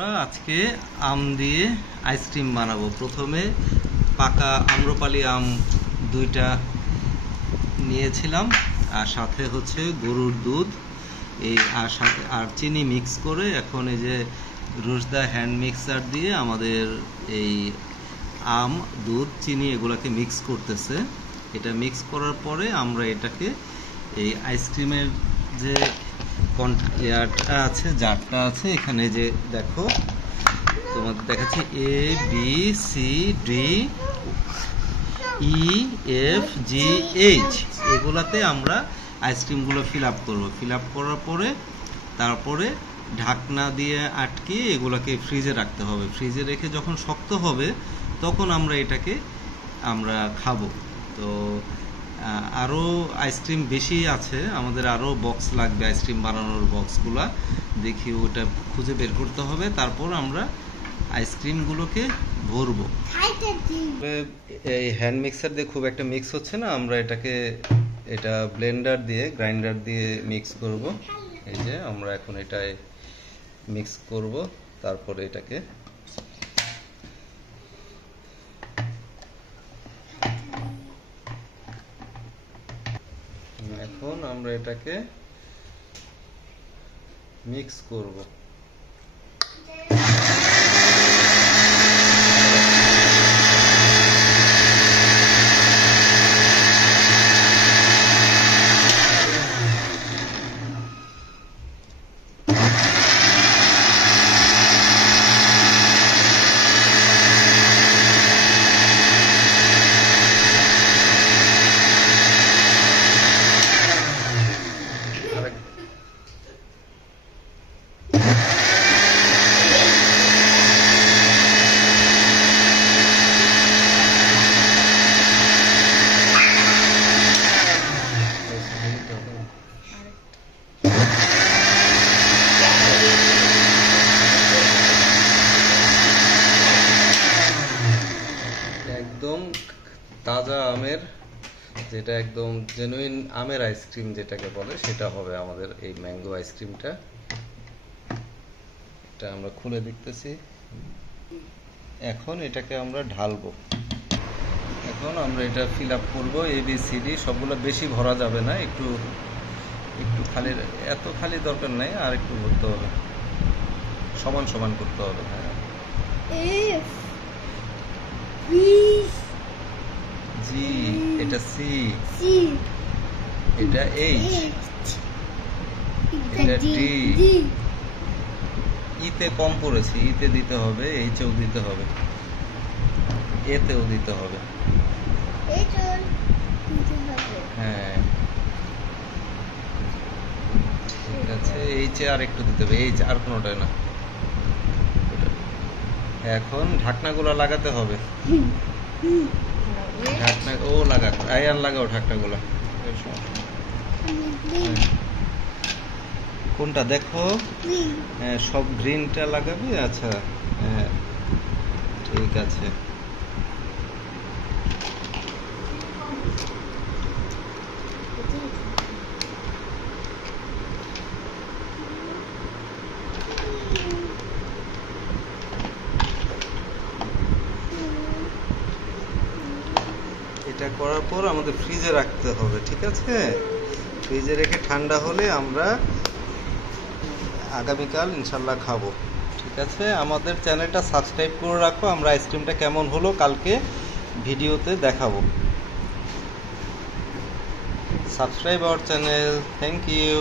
আমরা আজকে আম দিয়ে আইসক্রিম বানাবো। প্রথমে পাকা আম্রপালি আম 2টা নিয়েছিলাম, আর সাথে হচ্ছে গরুর দুধ আর চিনি মিক্স করে এখন এই যে রোজদা হ্যান্ড মিক্সার দিয়ে আমাদের এই আম, দুধ, চিনি এগুলাকে মিক্স করতেছে। এটা মিক্স করার পরে আমরা এটাকে এই আইসক্রিমের যে ইয়ারটা আছে, জারটা আছে, এখানে যে দেখো তোমাদের দেখাচ্ছি A B C D E F G H, এগুলাতে আমরা আইসক্রিমগুলো ফিল আপ করবো। ফিল আপ করার পরে তারপরে ঢাকনা দিয়ে আটকে এগুলাকে ফ্রিজে রাখতে হবে। ফ্রিজে রেখে যখন শক্ত হবে তখন আমরা এটাকে খাবো। তো আরও আইসক্রিম বেশি আছে, আমাদের আরও বক্স লাগবে আইসক্রিম বানানোর বক্সগুলা। দেখি ওটা খুঁজে বের করতে হবে, তারপর আমরা আইসক্রিমগুলোকে ভরবো। এই হ্যান্ড মিক্সার দিয়ে খুব একটা মিক্স হচ্ছে না, আমরা এটা গ্রাইন্ডার দিয়ে মিক্স করব। এই যে আমরা এখন এটায় মিক্স করব, তারপরে এটাকে মিক্স করব। একদম তাজা আমের, যেটা একদম জেনুইন আমের আইসক্রিম যেটাকে বলে, সেটা হবে আমাদের এই ম্যাঙ্গো আইসক্রিমটা। এটা আমরা খুলে দেখতেছি। এখন এটাকে আমরা ঢালবো। এখন আমরা এটা ফিল আপ করবো। ABCD সবগুলো বেশি ভরা যাবে না, একটু খালি, এত খালি দরকার নাই, আর একটু ভরতে হবে, সমান সমান করতে হবে। হ্যাঁ, G, এটা C, এটা H, এটা D, E তে কম পড়েছে, E তে দিতে হবে, H এও দিতে হবে, A তেও দিতে হবে। হ্যাঁ ঠিক আছে, H এ আর একটু দিতে হবে, H আর কোনোটাই না। এখন ঢাকনাগুলো লাগাতে হবে। ঢাকনা লাগাও ঢাকনাগুলো। কোনটা দেখো? হ্যাঁ, সব গ্রিনটা লাগাবি। আচ্ছা, হ্যাঁ ঠিক আছে। এটা করার পর আমাদের ফ্রিজে রাখতে হবে, ঠিক আছে? ফ্রিজে রেখে ঠান্ডা হলে আমরা আগামীকাল ইনশাল্লাহ খাবো, ঠিক আছে? আমাদের চ্যানেলটা সাবস্ক্রাইব করে রাখো। আমরা আইসক্রিমটা কেমন হলো কালকে ভিডিওতে দেখাবো। Subscribe our channel. Thank you.